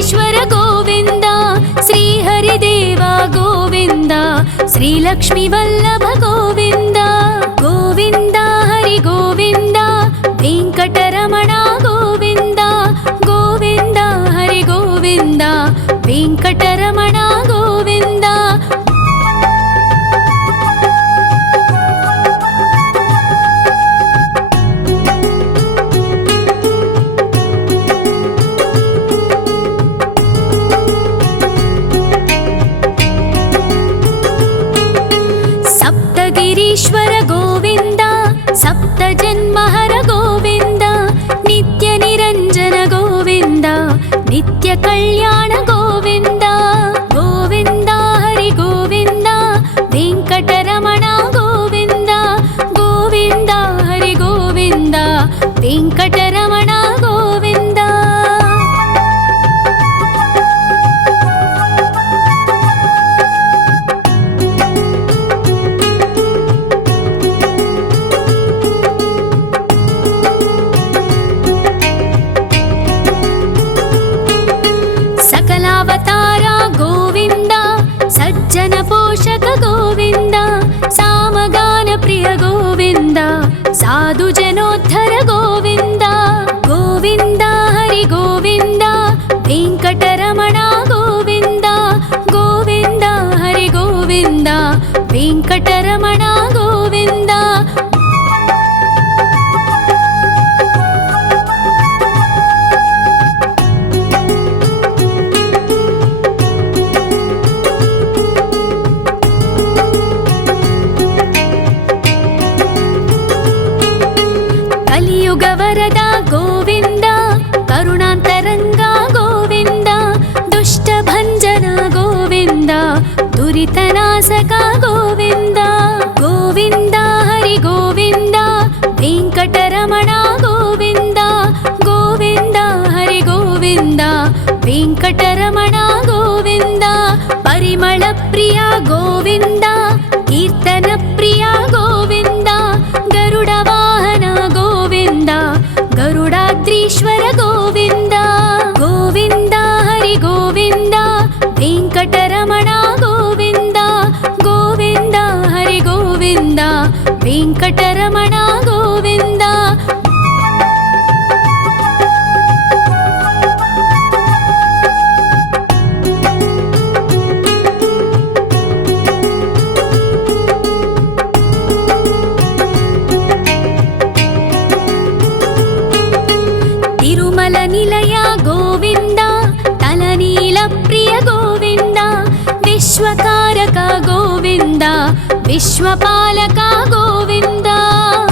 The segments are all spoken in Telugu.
వెంకటేశ్వర గోవింద, శ్రీహరిదేవ గోవింద, శ్రీలక్ష్మీ వల్లభ గోవింద. గోవింద హరి గోవింద, వెంకటరమణ గోవింద. గోవింద హరి గోవింద, వెంకటరమణ గోవింద. సప్తగిరీశ్వర గోవింద, సప్త జన్మహర గోవింద, నిత్య నిరంజన గోవింద, నిత్య కళ్యాణ గోవింద. గోవింద హరి గోవింద, వెంకటరమణ గోవింద. గోవింద హరి గోవింద, వెంకటరమణ గోవింద. సకలావతార గోవింద, సజ్జన పోషక గోవింద, సామగాన ప్రియ గోవింద, సాధు జనోద్ధర గోవింద. గోవింద హరి గోవింద, వెంకటరమణ గోవింద. గోవింద హరి గోవింద, వెంకటరమణ గోవింద. కలియుగ వరద గోవింద, కరుణాంతరంగ గోవింద, దుష్ట భంజన గోవింద, దురితనాశక గోవింద. గోవింద హరి గోవింద, వెంకటరమణ గోవింద. గోవింద హరి గోవింద, వెంకటరమణ గోవింద. పరిమళ ప్రియ గోవింద, కీర్తన ప్రియ గోవింద, గరుడ వాహన గోవింద, గరుడాద్రీశ్వర గోవింద. గోవింద హరి గోవింద, వెంకటరమణ గోవింద. గోవింద హరి గోవింద, వెంకటరమణ గోవింద. తిరుమల నిలయ గోవింద, తలనీల ప్రియ గోవింద, విశ్వకారక గోవింద, విశ్వపాలక గోవింద.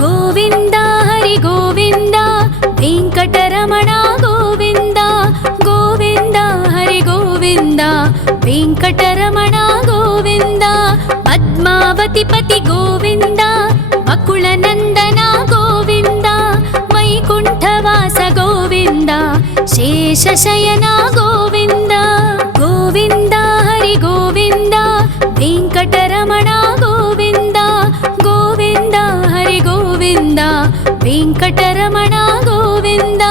గోవింద హరి గోవింద, వెంకటరమణ గోవింద. గోవింద హరి గోవింద, వెంకటరమణ గోవింద. పద్మావతి పతి గోవింద, వకుళ నందన గోవింద, వైకుంఠవాస గోవింద, శేషశయన గోవింద. గోవింద హరి గోవింద, వెంకటరమణ గోవింద. గోవింద హరి గోవింద, వెంకటరమణ గోవింద.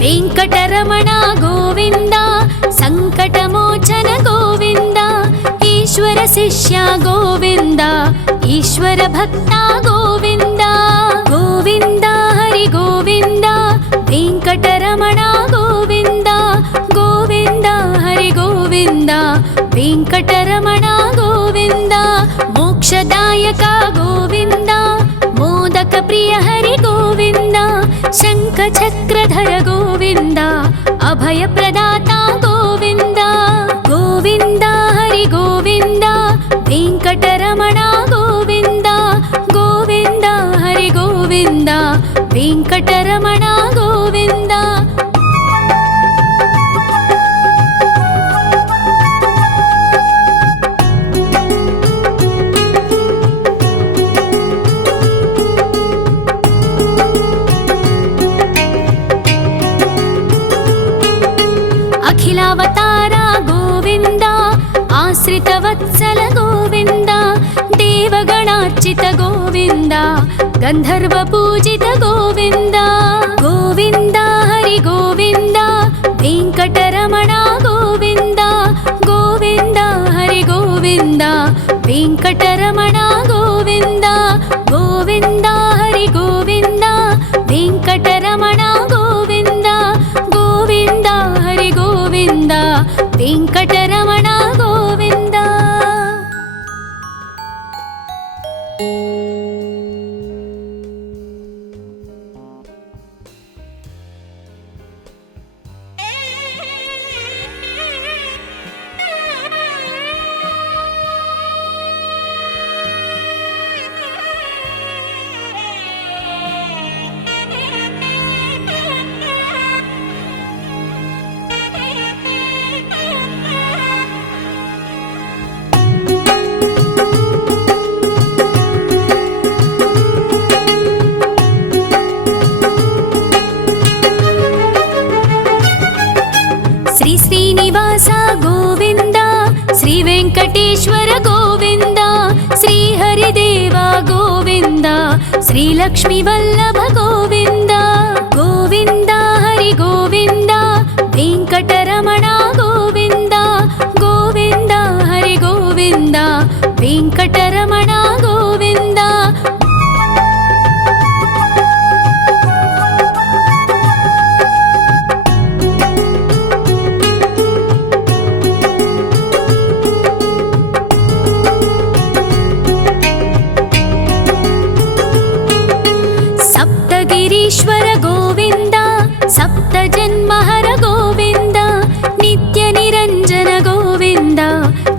వెంకటరమణ గోవింద, సంకటమోచన గోవింద, ఈశ్వర శిష్య గోవింద, ఈశ్వర భక్త గోవింద. గోవింద హరి గోవింద, వెంకటరమణ గోవింద. గోవింద హరి గోవింద, వెంకటరమణ గోవింద. మోక్షదాయక గోవింద, మోదక ప్రియ హరి గోవింద, శంఖ చక్రధర గోవింద, అభయ ప్రదాత గోవింద. గోవింద హరి గోవింద, వెంకటరమణ గోవింద. గోవింద హరి గోవింద, వెంకటరమణ గోవింద. आश्रितवत्सल गोविन्द देवगणार्चित गोविन्द गन्धर्वपूजित गोविन्द गोविन्द हरि गोविन्द वेङ्कटरमण गोविन्द गोविन्द हरि गोविन्द वेङ्कटरमण गोविन्द गोविन्द हरि गोविन्द वेङ्कटरमण गोविन्द गोविन्द हरि गोविन्द वेङ्कटरमण गोविन्द। श्रीनिवास गोविन्द श्री वेङ्कटेश्वर गोविन्द श्री हरिदेव गोविन्द श्री लक्ष्मीवल्लभ गोविन्द गोविन्द हरि गोविन्द वेङ्कटरमण गोविन्द गोविन्द हरि गोविन्द वेङ्कटरमण गोविन्द। गिरीश्वर गोविन्द सप्तजन्महर गोविन्द नित्यनिरञ्जन गोविन्द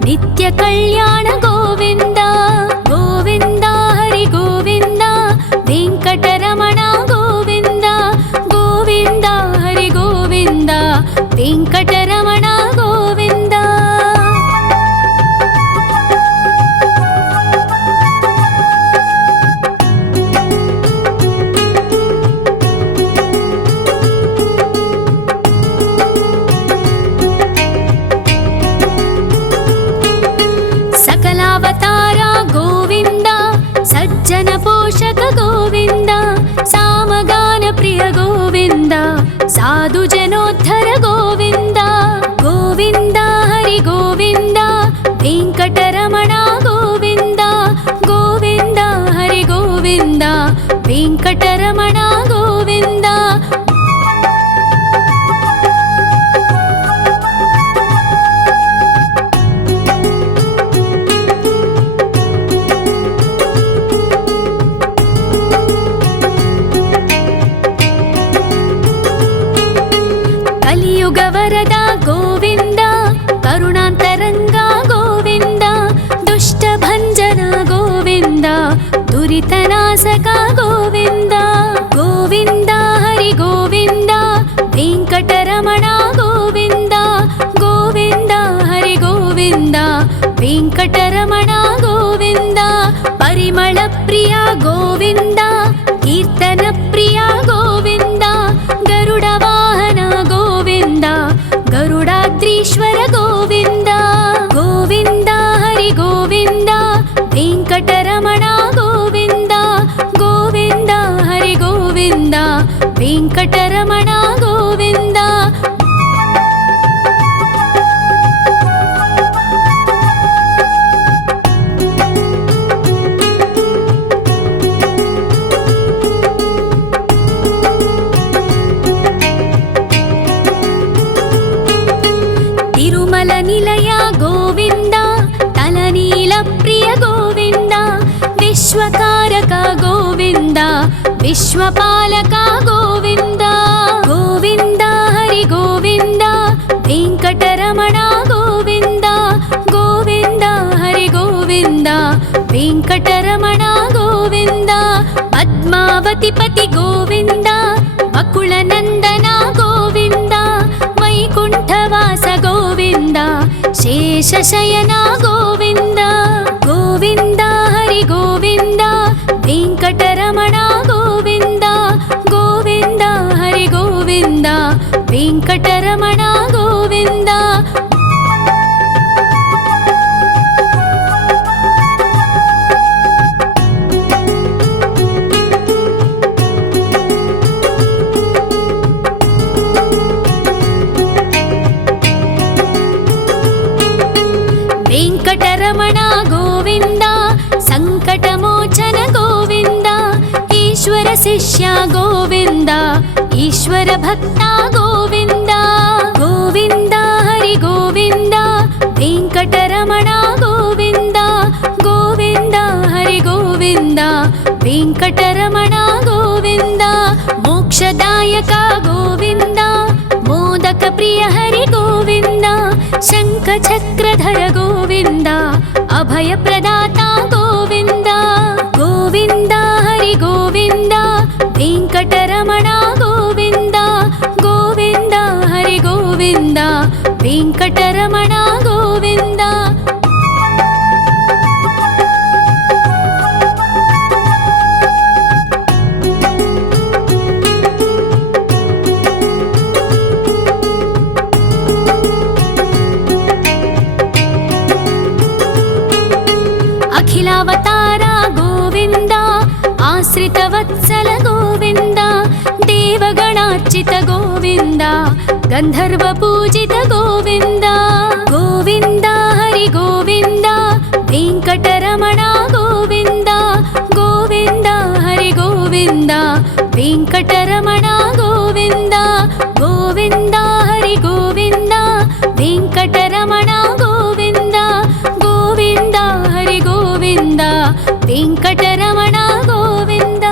नित्यकल्याण गोविन्द गोविन्द हरि गोविन्द वेङ्कटरमण गोविन्द गोविन्द हरि गोविन्द वेङ्कटरमण गोविन्द। सकलावतार गोविन्द सज्जन पोषक गोविन्द सामगान प्रिय गोविन्द साधु जनोद्धर गोविन्द गोविन्द हरि गोविन्द वेङ्कटरमण गोविन्द गोविन्द हरि गोविन्द वेङ्कटरमण गोविन्द। कलियुग वरद गोविन्द करुणान्तरङ्ग गोविन्द दुष्टभञ्जन गोविन्द दुरितनाशक गोविन्द गोविन्द हरि गोविन्द वेङ्कटरमण गोविन्द गोविन्द हरि गोविन्द वेङ्कटरमण गोविन्द। परिमल प्रिय गोविन्द कीर्तन प्रिय गोविन्द गरुड वाहन गोविन्द गरुडाद्रीश्वर गोविन्द गोविन्द हरि गोविन्द वेङ्कटरमण गोविन्द गोविन्द हरि गोविन्द वेङ्कटरमण गोविन्द। तिरुमल निलय गोविन्द तलनील प्रिय गोविन्द विश्वकारक गोविन्द विश्वपालक गोविन्द गोविन्द हरि गोविन्द वेङ्कटरमण गोविन्द गोविन्द हरि गोविन्द वेङ्कटरमण गोविन्द। पद्मावति पति गोविन्द बकुलनन्दन गोविन्द वैकुण्ठवास गोविन्द शेषशयन गोविन्द गोविन्द हरि गोविन्द वेङ्कटरमण गोविन्द गोविन्द हरि गोविन्द वेङ्कटरमण गोविन्द। వెంకటరమణ గోవింద సంకటమోచన గోవింద ఈశ్వర శిష్య గోవింద ఈశ్వర భక్త గోవింద గోవింద హరి గోవింద వెంకటరమణ గోవింద గోవింద హరి గోవింద వెంకటరమణ గోవింద మోక్షదాయక గోవింద మోదక ప్రియ హరి గోవింద శంఖ చక్రధర గోవింద అభయ ప్రదాత గోవింద గోవింద హరి గోవింద వెంకటరమణ గోవింద గోవింద హరి గోవింద వెంకటరమణ గోవింద అఖిలావతార గోవింద ఆశ్రిత వత్సల గోవింద దేవగణార్చిత గోవింద గంధర్వ పూజిత గోవింద గోవింద హరి గోవింద వెంకటరమణ గోవింద గోవింద హరి గోవింద వెంకటరమణ గోవింద గోవింద హరి గోవింద వెంకటరమణ గోవింద గోవింద హరి గోవింద వెంకటరమణ గోవింద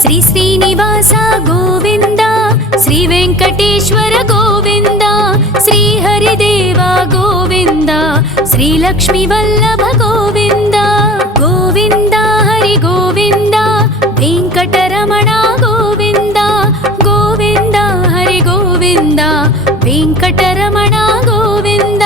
శ్రీ శ్రీనివాస గోవింద శ్రీ వెంకటేశ్వర గోవింద శ్రీ హరిదేవ గోవింద శ్రీ లక్ష్మీ వల్లభ గోవింద గోవింద హరి గోవింద వెంకటరమణ గోవింద గోవింద హరి గోవింద వెంకటరమణ గోవింద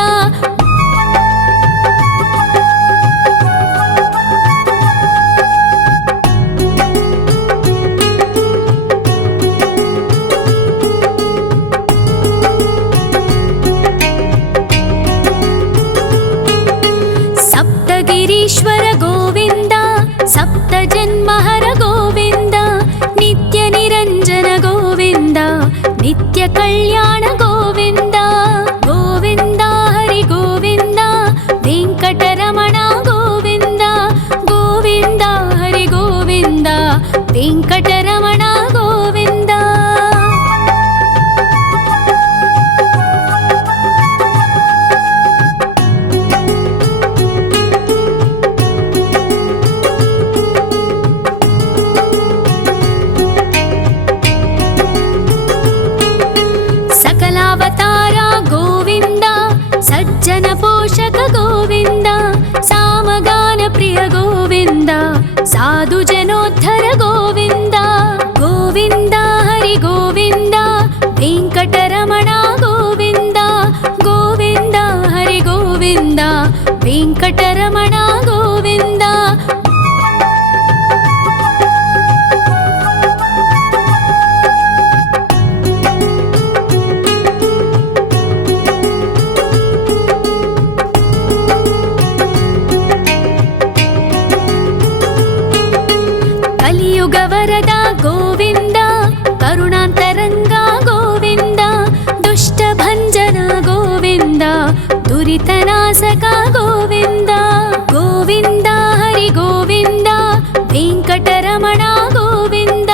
సప్తగిరీశ్వర గోవింద సప్త జన్మహర గోవింద నిత్య నిరంజన గోవింద నిత్య కళ్యాణ గోవింద గోవింద హరి గోవింద వెంకటరమణ గోవింద గోవింద హరి గోవింద వెంకటరమణ గోవింద సకలావతార గోవింద సజ్జన పోషక గోవింద సామగాన ప్రియ గోవింద సాధు జనోద్ధర గోవింద గోవింద హరి గోవింద వెంకటరమణ గోవింద గోవింద హరి గోవింద వెంకటరమణ గోవింద కలియుగ వరద గోవింద కరుణాంతరంగ గోవింద దుష్ట భంజన గోవింద దురితనాశక గోవింద గోవింద హరి గోవింద వెంకటరమణ గోవింద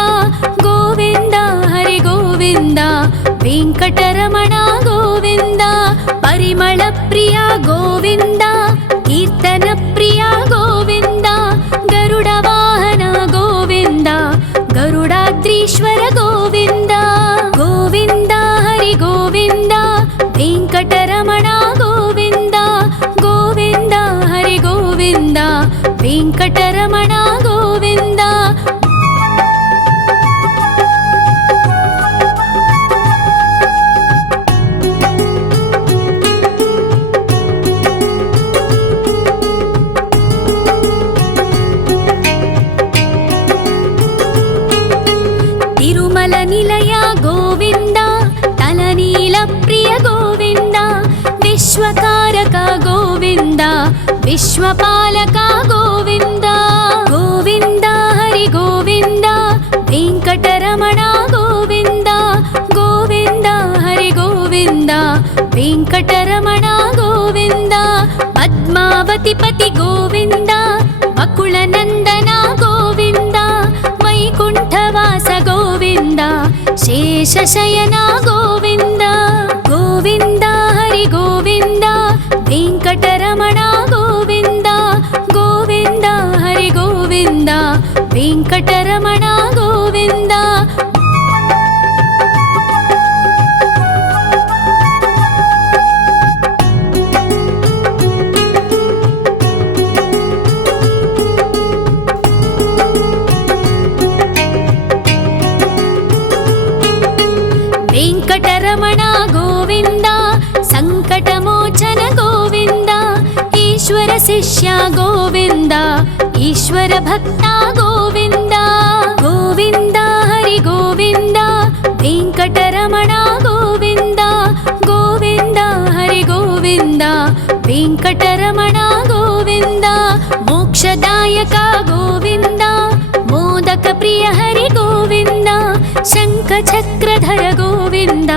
గోవింద హరి గోవింద వెంకటరమణ గోవింద పరిమళ ప్రియ గోవింద కీర్తన ప్రియ గోవింద గరుడ వాహన గోవింద గరుడాద్రీశ్వర గోవింద గోవింద హరి గోవింద వెంకటరమణ గోవింద గోవింద హరి గోవింద వెంకటరమణ గోవింద విశ్వపాలక గోవింద గోవింద హరి గోవింద వెంకటరమణ గోవింద గోవింద హరి గోవింద వెంకటరమణ గోవింద పద్మావతి పతి గోవింద వకుళ నందన గోవింద వైకుంఠవాస గోవింద శేషశయన గోవింద గోవింద హరి గోవింద వెంకటరమణ గోవింద గోవింద హరి గోవింద వెంకటరమణ గోవింద వెంకటరమణ గోవింద సంకటమోచన గోవింద ఈశ్వర శిష్య గోవింద ఈశ్వర భక్త గోవింద గోవింద హరి గోవింద వెంకటరమణ గోవింద గోవింద హరి గోవింద వెంకటరమణ గోవింద మోక్షదాయక గోవింద మోదక ప్రియ హరి గోవింద శంఖ చక్రధర గోవింద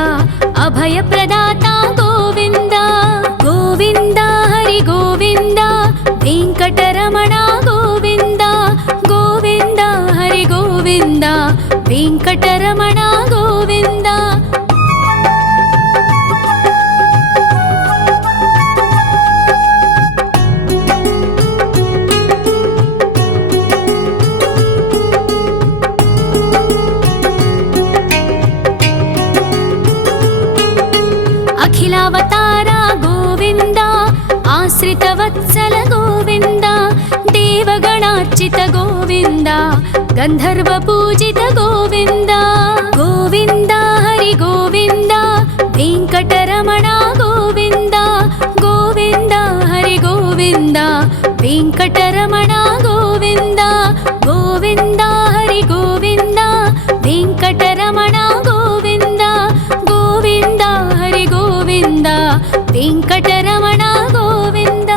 అభయ ప్రదాత గోవింద గోవింద హరి గోవింద వెంకటరమణ గోవింద గోవింద హరి గోవింద వెంకటరమణ గోవింద అఖిలావతార గోవింద ఆశ్రితవత్సల గోవింద దేవగణార్చిత గోవింద గంధర్వ పూజిత గోవింద గోవింద హరి గోవింద వెంకటరమణ గోవింద గోవింద హరి గోవింద వెంకటరమణ గోవింద గోవింద హరి గోవింద వెంకటరమణ గోవింద గోవింద హరి గోవింద వెంకటరమణ గోవింద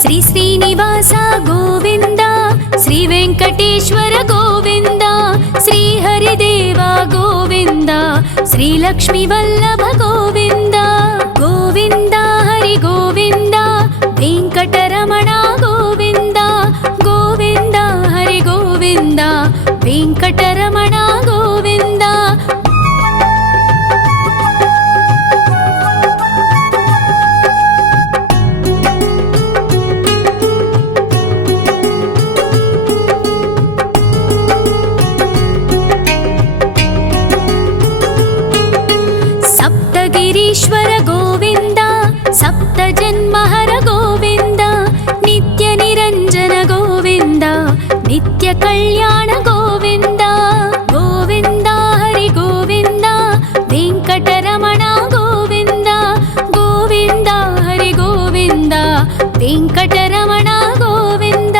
శ్రీ శ్రీనివాస గోవింద శ్రీ వెంకటేశ్వర గోవింద శ్రీ హరిదేవ గోవింద శ్రీ లక్ష్మీ వల్లభ గోవింద గోవింద హరి గోవింద వెంకటరమణ గోవింద గోవింద హరి గోవింద వెంకటరమణ గోవింద సప్తగిరీశ్వర గోవింద సప్త జన్మహర గోవింద నిత్య నిరంజన గోవింద నిత్య కళ్యాణ గోవింద గోవింద హరి గోవింద వెంకటరమణ గోవింద గోవింద హరి గోవింద వెంకటరమణ గోవింద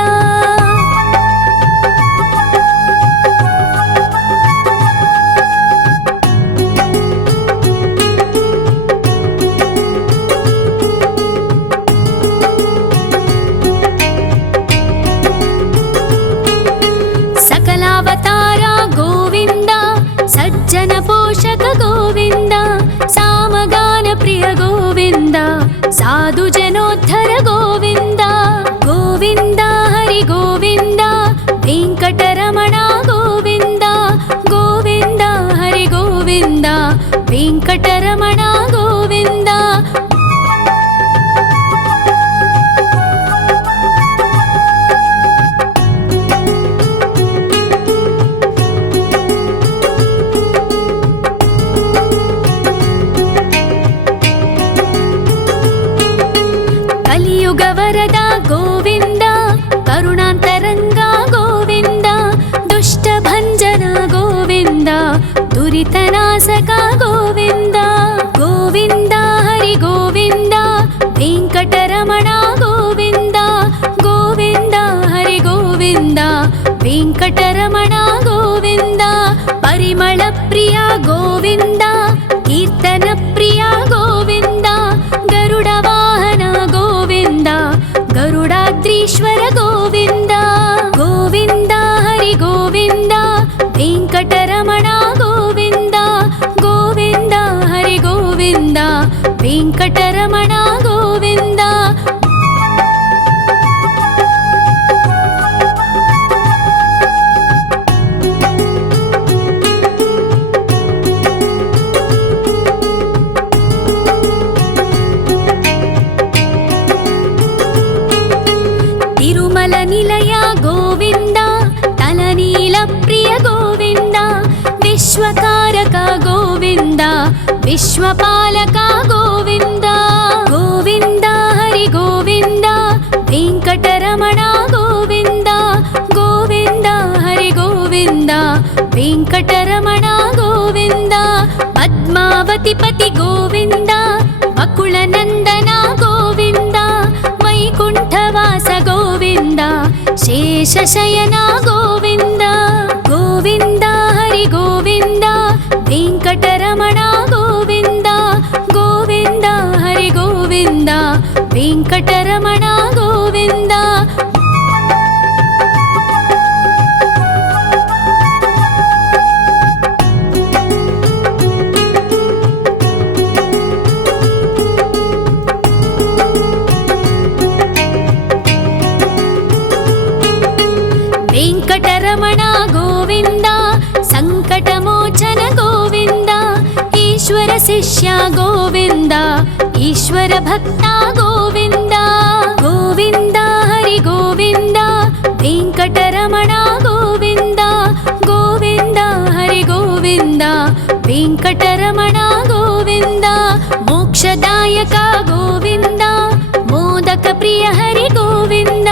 సకలావతార గోవింద సజ్జన పోషక గోవింద సామగాన ప్రియ గోవింద సాధు జనోద్ధర గోవింద గోవింద హరి గోవింద వెంకటరమణ గోవింద గోవింద హరి గోవింద వెంకటరమణ గోవింద विश्वकारक गोविन्द विश्वपालक गोविन्द गोविन्द हरि गोविन्द वेङ्कटरमण गोविन्द गोविन्द हरि गोविन्द वेङ्कटरमण गोविन्द पद्मावतिपति गोविन्द वकुलनन्दन गोविन्द वैकुण्ठवास गोविन्द शेषशयन गोविन्द गोविन्द हरि गोविन्द वेङ्कटरमण गोविन्द गोविन्द हरि गोविन्द वेङ्कटरमण गोविन्द वेङ्कटरमण गोविन्द सङ्कटमोचन गोविन्द ईश्वर शिष्य गोविन्द ईश्वर भक्त गोविन्द गोविन्द हरि गोविन्द वेङ्कटरमण गोविन्द गोविन्द हरि गोविन्द वेङ्कटरमण गोविन्द मोक्षदायक गोविन्द मोदक प्रिय हरि गोविन्द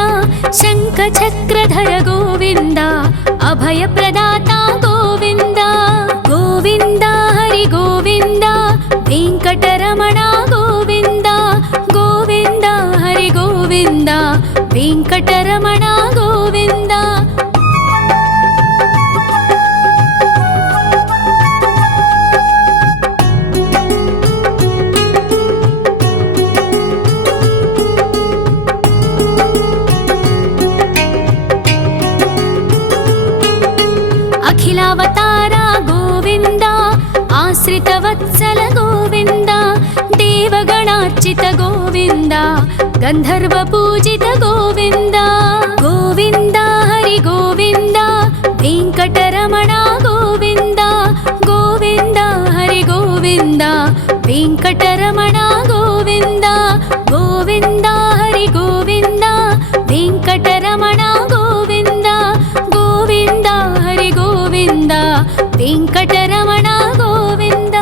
शङ्खचक्रधर गोविन्द अभयप्रदाता गोविन्द गोविन्द हरि गोविन्द वेङ्कटरमण गोविन्द गोविन्द हरि गोविन्द वेङ्कटरमण गोविन्द अखिलावतार गोविन्द आश्रितवत्सल गोविन्द देवगणार्चित गोविन्द गन्धर्वपूजित गोविन्द गोविन्द हरि गोविन्द वेङ्कटरमण गोविन्द गोविन्द हरि गोविन्द वेङ्कटरमण गोविन्द गोविन्द हरि गोविन्द वेङ्कटरमण गोविन्द गोविन्द हरि गोविन्द वेङ्कटरमण गोविन्द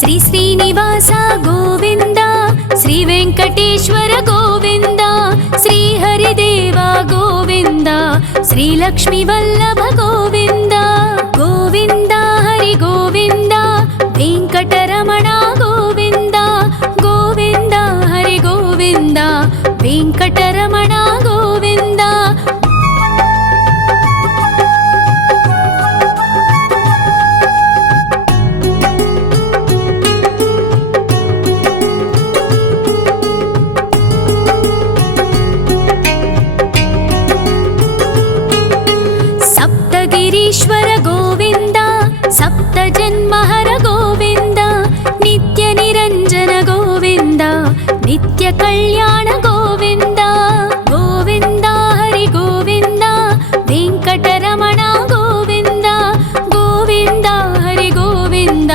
श्री श्रीनिवास गोविन्द श्री वेङ्कटेश्वर गोविन्द श्री हरिदेव गोविन्द श्री लक्ष्मीवल्लभ गोविन्द गोविन्द हरि गोविन्द वेङ्कटरमण गोविन्द गोविन्द हरि गोविन्द वेङ्कटरमण गोविन्द गिरीश्वर गोविन्द सप्तजन्महर गोविन्द नित्यनिरञ्जन गोविन्द नित्यकल्याण गोविन्द गोविन्द हरि गोविन्द वेङ्कटरमण गोविन्द गोविन्द हरि गोविन्द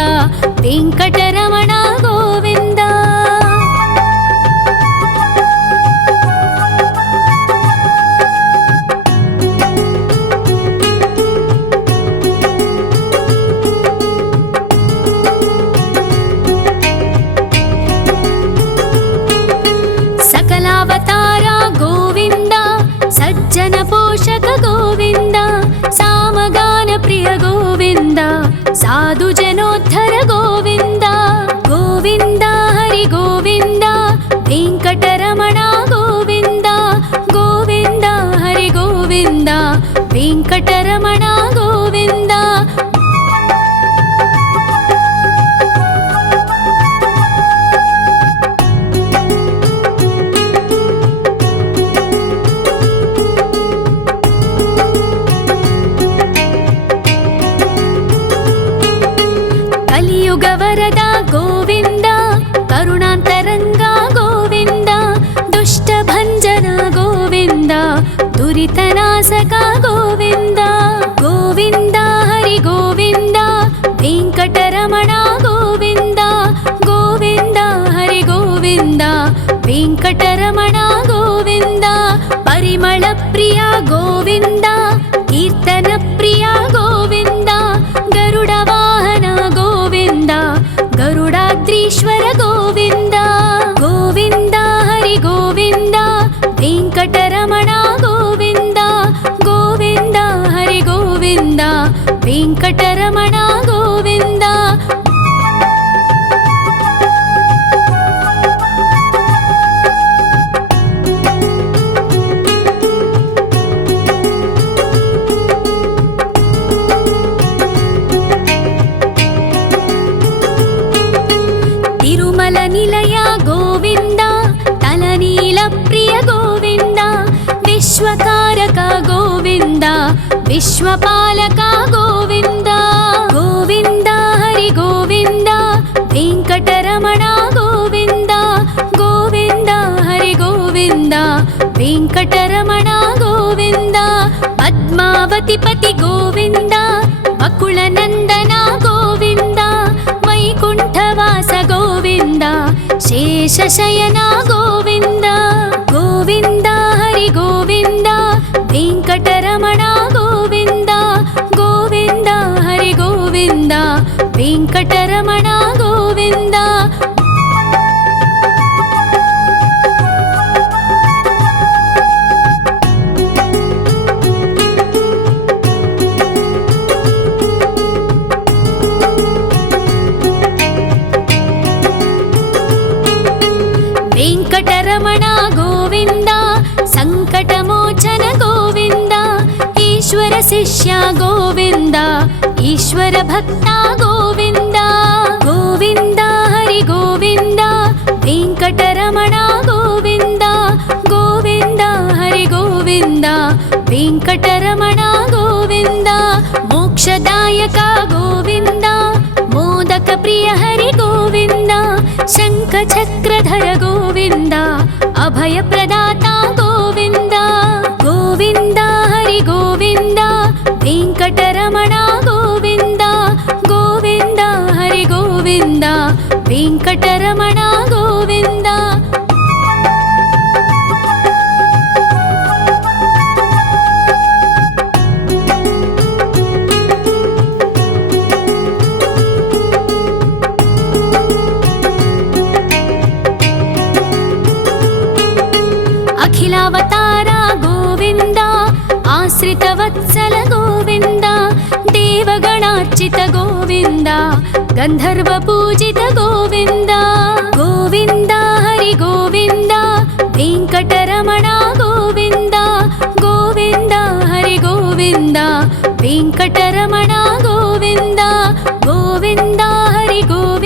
वेङ्कटरमण गोविन्द सकलावतार गोविन्द सज्जन पोषक गोविन्द सामगान प्रिय गोविन्द साधु जनोद्धर गोविन्द गोविन्द हरि गोविन्द वेङ्कटरमण गोविन्द गोविन्द हरि गोविन्द वेङ्कटरमण गोविन्द ವೆಂಕಟರಮಣ ಗೋವಿಂದ. ಪರಿಮಳ ಪ್ರಿಯ ಗೋವಿಂದ, ಕೀರ್ತನ ಪ್ರಿಯ ಗೋವಿಂದ. ಗರುಡ ವಾಹನ ಗೋವಿಂದ, ಗರುಡಾದ್ರೀಶ್ವರ ಗೋವಿಂದ. ಗೋವಿಂದ ಹರಿ ಗೋವಿಂದ, ವೆಂಕಟರಮಣ ಗೋವಿಂದ. ಗೋವಿಂದ ಹರಿ ಗೋವಿಂದ, ವೆಂಕಟರಮಣ ಗೋವಿಂದ. ತಿರುಮಲ ನಿಲಯ ಗೋವಿಂದ, ತಲನೀಲ ಪ್ರಿಯ ಗೋವಿಂದ. ವಿಶ್ವಕಾರಕ ಗೋವಿಂದ, ವಿಶ್ವಪಾಲಕ ಗೋವಿಂದ. ಗೋವಿಂದ ಹರಿ ಗೋವಿಂದ, ವೆಂಕಟರಮಣ ಗೋವಿಂದ. ಗೋವಿಂದ ಹರಿ ಗೋವಿಂದ, ವೆಂಕಟರಮಣ ಗೋವಿಂದ. ಪದ್ಮಾವತಿ ಪತಿ ಗೋವಿಂದ, ಅಕುಳ ನಂದನ ಗೋವಿಂದ. ವೈಕುಂಠವಾಸ ಗೋವಿಂದ, ಶೇಷಶಯನ ಗೋವಿಂದ. ಗೋವಿಂದ ಹರಿ ಗೋವಿಂದ, ವೆಂಕಟರಮಣ ಗೋವಿಂದ. ಗೋವಿಂದ ಹರಿ ಗೋವಿಂದ, ವೆಂಕಟರಮಣ ಗೋವಿಂದ. ವೆಂಕಟರಮಣ ಗೋವಿಂದ, ಸಂಕಟಮೋಚನ ಗೋವಿಂದ. ಈಶ್ವರ ಶಿಷ್ಯ ಗೋವಿಂದ, ಈಶ್ವರ ಭಕ್ತ ಗೋವಿಂದ. ಗೋವಿಂದ ಹರಿ ಗೋವಿಂದ, ವೆಂಕಟರಮಣ ಗೋವಿಂದ. ಗೋವಿಂದ ಹರಿ ಗೋವಿಂದ, ವೆಂಕಟರಮಣ ಗೋವಿಂದ. ಮೋಕ್ಷದಾಯಕ ಗೋವಿಂದ, ಮೋದಕ ಪ್ರಿಯ ಹರಿ ಗೋವಿಂದ. ಶಂಖ ಚಕ್ರಧರ ಗೋವಿಂದ, ಅಭಯ ಪ್ರದಾತ ಗೋವಿಂದ. ಗೋವಿಂದ ಹರಿ ಗೋವಿಂದ, ವೆಂಕಟರಮಣ ಗೋವಿಂದ. ಗೋವಿಂದ ಹರಿ ಗೋವಿಂದ, ವೆಂಕಟರಮಣ ಗೋವಿಂದ. ಅಖಿಲಾವತಾರ ಗೋವಿಂದ, ಆಶ್ರಿತ ವತ್ಸಲ ಗೋವಿಂದ. ದೇವಗಣಾರ್ಚಿತ ಗೋವಿಂದ, ಗಂಧರ್ವ ಪೂಜಿತ ಗೋವಿಂದ. ಗೋವಿಂದ ಹರಿ ಗೋವಿಂದ, ವೆಂಕಟರಮಣ ಗೋವಿಂದ. ಗೋವಿಂದ ಹರಿ ಗೋವಿಂದ, ವೆಂಕಟರಮಣ ಗೋವಿಂದ. ಗೋವಿಂದ ಹರಿ ಗೋವಿಂದ.